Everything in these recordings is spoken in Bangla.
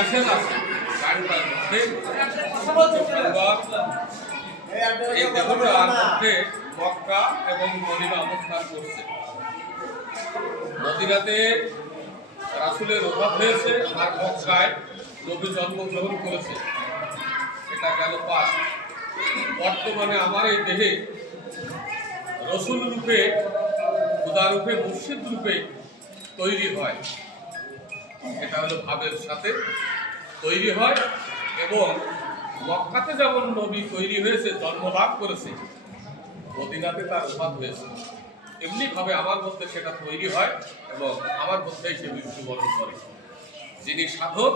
মেসেজ আছে গাড়িটার মধ্যে এই দেহটার মধ্যে মক্কা এবং মদিনা অবস্থান করছে। মদিনাতে রাসূলের ওফাত হয়েছে আর মক্কায় নবী জন্মগ্রহণ করেছে। এটা গেল পাশ। বর্তমানে আমার এই দেহে রসুল রূপে, খুদা রূপে, মুর্শিদ রূপে তৈরি হয়। এটা হলো ভাবের সাথে তৈরি হয় এবং মক্কাতে যেমন নবী তৈরি হয়েছে, জন্মলাভ করেছে, মদিনাতে তার ওফাত হয়েছে, এমনি ভাবে আমার মধ্যে সেটা তৈরি হয় এবং আমার মধ্যেই সে মৃত্যুবরণ করে। যিনি সাধক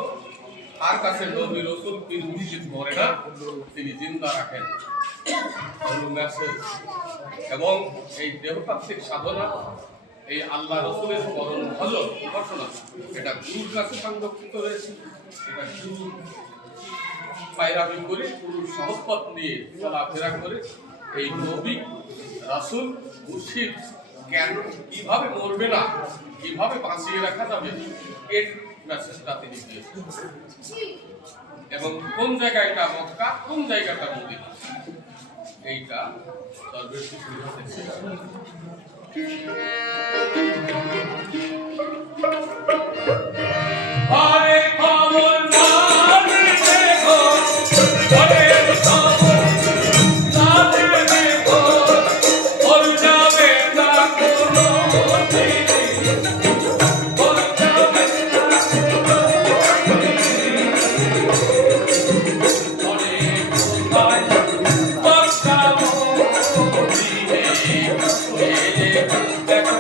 তার কাছে নবী রসুল পীর মুর্শিদ মরে না, তিনি জিন্দা রাখেন মেসেজ। এবং এই দেহতাত্ত্বিক সাধনা, এই আল্লাহ রসুলের স্মরণ ভজন উপাসনা, এটা গুরুর কাছে সংরক্ষিত রয়েছে। এটা গুরু পায়রাবি করে, গুরুর সহপথ নিয়ে চলাফেরা করে এই নবী রাসূল মুর্শিদ কেন কিভাবে মরবে না, কিভাবে বাঁচিয়ে রাখা যাবে, এর মেসেজটা তিনি দিয়েছেন। এবং কোন জায়গাটা মক্কা, কোন জায়গাটা মদিনা, এইটা সর্বশেষ আরে খবর না দেখো, আরে খবর না দেখো, ওর যাবে না কোনো দিন, ওর যাবে না কোনো দিন। আরে কোথায় মক্কা মদিনা, এই দেখো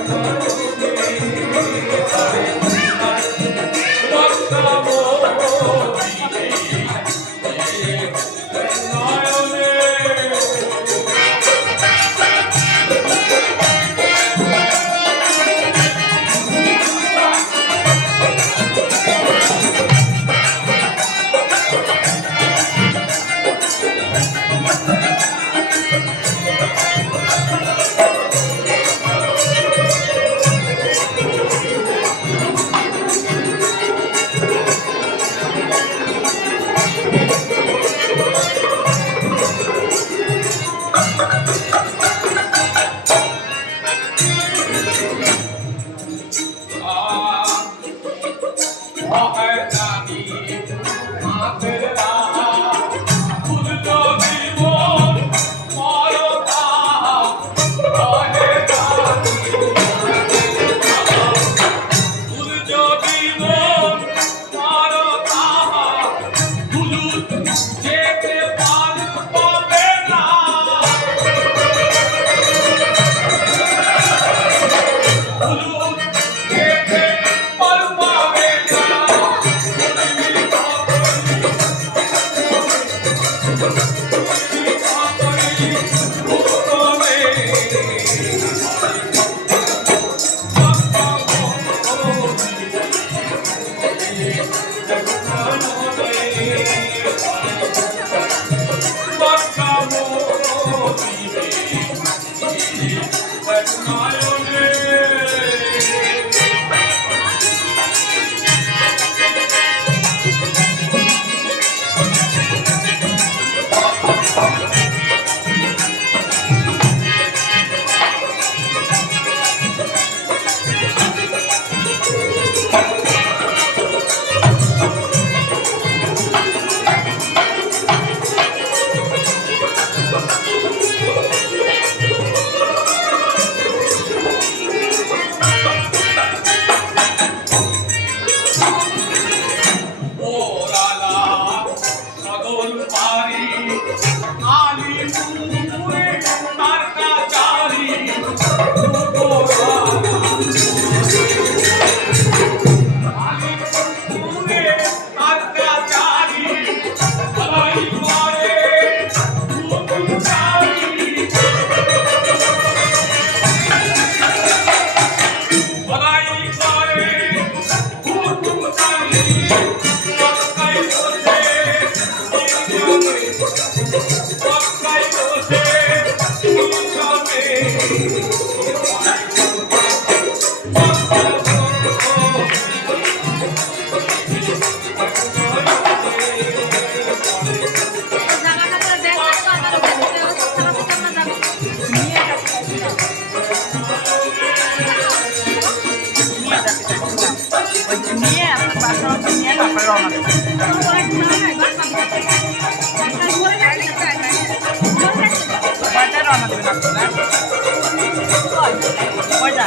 নিয়ে আপনার বাসা নিয়ে তারপরে রওনা দেবো। কয়টায় রওনা দেবেন আপনারা? কয়টা?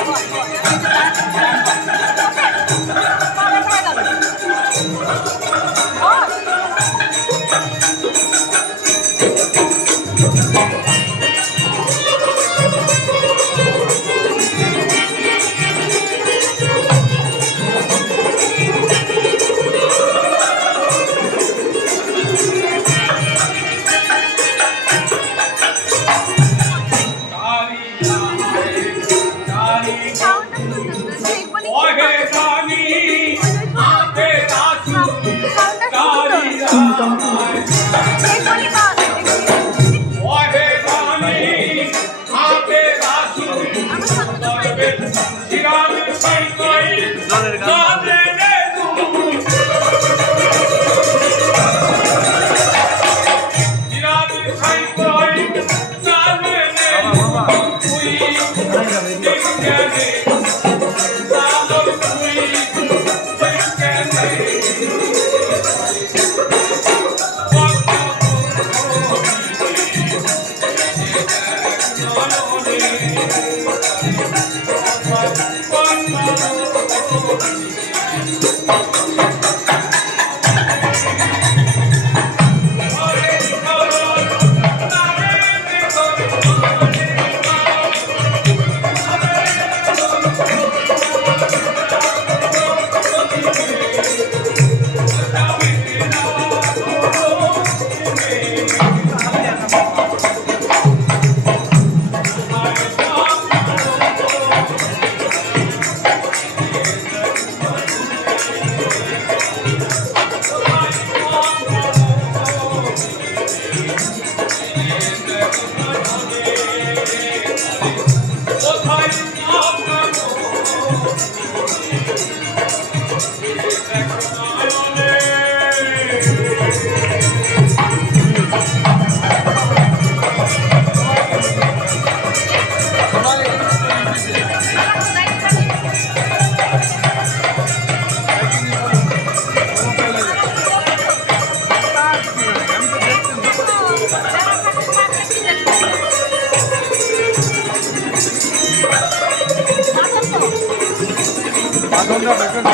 আধা ঘন্টা